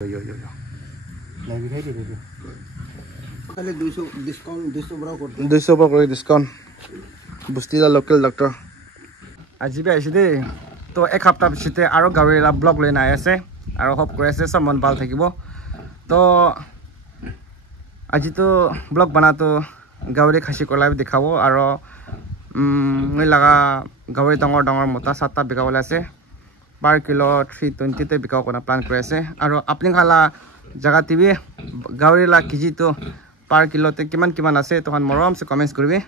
Yo. Này bị thấy đi. Cái 200 discount 200 bra করতে 200 bra করে discount বুস্তিলা local doctor আজিবে আইছে তো এক সপ্তাহ পিছতে আৰু গাড়ীলা ব্লগ লৈ নাই আছে আৰু হপ কৰি আছে সব মন ভাল থাকিব তো আজি তো ব্লগ বনাতো গাড়ী খাসি কলা দেখাব আৰু মই লাগা গাড়ী ডাঙৰ ডাঙৰ মোটা সাতটা বিকাবলে আছে per kilo 320 তে বিকাও কোনা প্লান কৰি আছে আৰু আপুনি খালা জাগা টিভি গাউৰিলা কেজি তো per kilo তে কিমান আছে তখন মৰম সে কমেন্টস কৰিবি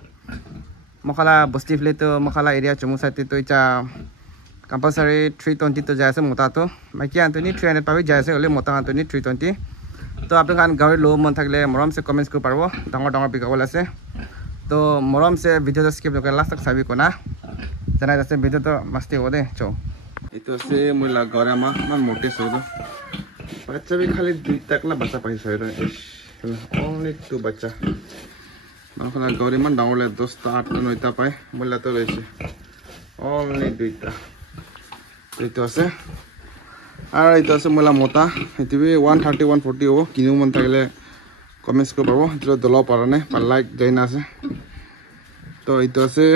মখালা বস্তি ফলে তো মখালা এরিয়া চমুসাতে তো ইটা কম্পালসারি 320 তো যায় আছে মোটা তো মাইকি আন্তনি 300 পাবি যায় আছে হলে মোটা আন্তনি 320 তো আপুনি খান গাউৰি লো মন থাকিলে মৰম সে কমেন্টস কৰিব পাৰবো ডাঙৰ বিকাবলে আছে তো মৰম সে ভিডিও স্কিপ নকৰে লাষ্ট তক চাবি কোনা জানাই আছে ভিডিও তো মস্তি হ'ব দে চো itu sih mulai goreng mah man mote sudah baca bi kali ditak lah baca pakai saya only two baca mana kalau goreng man download le 2 ta 8 noita pai mulai tuh lesi only 2 ta itu sih itu sih mulai mota itu bi 130 140 oh kini mau tagile comments ko bawa itu dolo parane par like join ase to itu sih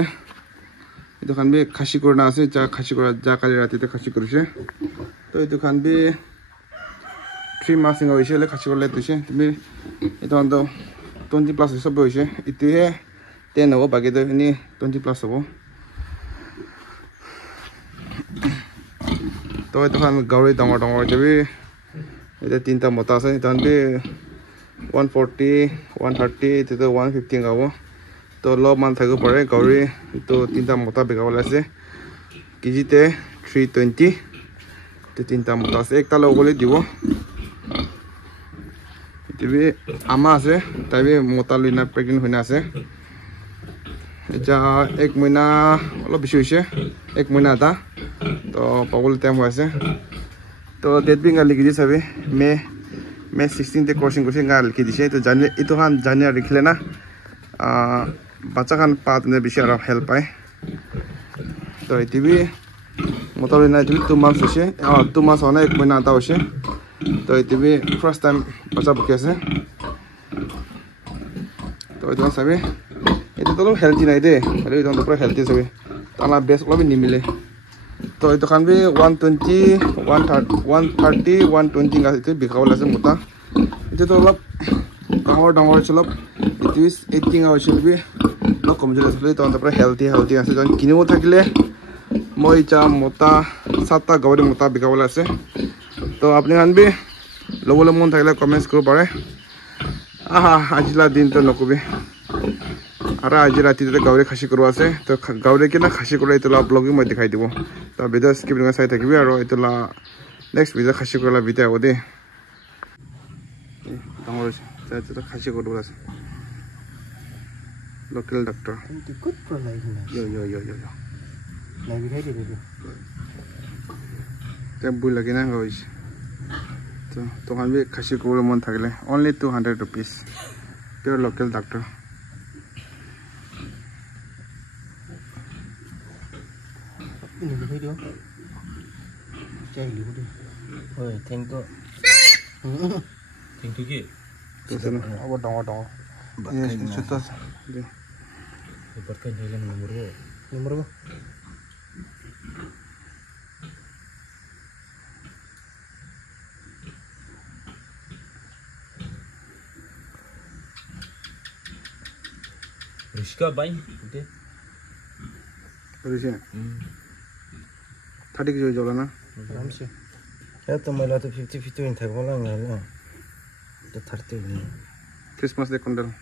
itu kan bi খাসি করে না আছে যা খাসি করে যা কালি রাতে খাসি করেছে তো itu kan bi 3 মাস ইং হইছে le খাসি করলে তুইছে তুমি এটা অন্ত 20 প্লাস সব হইছে itu হে 10 হবো বাকি তো নি 20 প্লাস হবো তো itu kan গাউরি ডাঙৰ যাবি এটা তিনটা মোটা আছে তখন বি 140 130 itu 115 গাবো তো লব মান থাকিব পাৰে গাউৰি তো তিনটা মোটা বিকাবলে আছে কেজিতে 320 তো তিনটা মোটা আছে একটা লগলে দিব এতিবি আমা আছে তাইবি মোটা লইনা প্ৰেগনেন্ট হইনা আছে এটা 1 মহিনা অলপ বেছি হৈছে 1 মহিনা এটা তো পাবলে টাইম হৈ আছে তো ডেট বিং লিখি দিছে সবে মে 16 তে কোচিং লিখি দিছে তো জানি এটো খান জানি লিখলে না বাচ্চা খান পাতনে বেশি আর হেল্প পায় তো এটিবি মোটামুটি না এটিবি 2 মাস হইছে 2 মাস হনে 1 মহিনা আটা হইছে তো এটিবি ফার্স্ট টাইম বাচ্চা বকে আছে তো এটা সবে এটা তো হেলদি নাই দে আরে এটা তো পুরো হেলদি সবে তালা বেস লবি নিমিলে তো এটা খান বি 120 130 120 গাছে বিকাবল আছে মোটা এটা তো অলপ ডাঙৰ ছিল it is 18 hours should be no কমজোর আছে তো তারপরে হেলদি আছে যখন কিনিব থাকিলে মই চা মোটা 7টা গাউরি মোটা বিকাবলে আছে তো আপনি আনবি লবলে মন থাকিলে কমেন্টস করব পারে আজিলা দিন তো নকবি আর আজি রাতিতে গাউরি খাসি করব আছে তো গাউরি কিনা খাসি করে ইতলা ব্লগিং মই দেখাই দিব তো ভিডিও স্কিপ না চাই থাকিবি আর ইতলা নেক্সট ভিডিও খাসি করলা ভিডিও হবে দে ডাঙৰ তো খাসি করব আছে local doctor good for like yo này bị thấy đi tempo লাগি না হইছে তো তখন বি খাসি করে মন থাকলে only 200 rupees pure local doctor ini bị thấy đi chạy liu đi ôi thành to কি তো শুনো আবার ডাঙৰ yes ছোট দে Ibaratkan hilang nomor apa? Rizka baik, gitu. Rizka. 30 kilo jualan na. Ramsey. Ya to malah to 50 in thak wala ngala. To 30 ni. Christmas de kondal.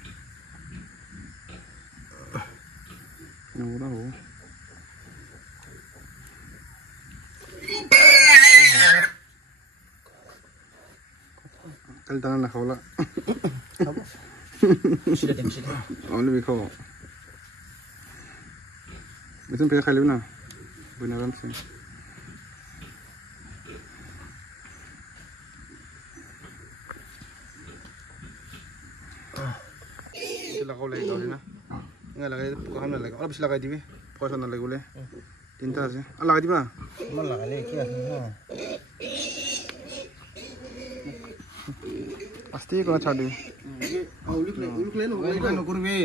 Murah oh. Kal tanah nak kau lah. Sudah. Awak ni bikau. Betul pergi kali mana? Benaran sih. Sila kau lagi kau ni na. Enggak lagi, bukan lagi. Orang bisa lagi di, puasa nak lagi boleh. Tinta sih. Lagi di mana? Mana lagi? Kia. আস্তে করে ছাড় দিবি উলুকলে নকরবি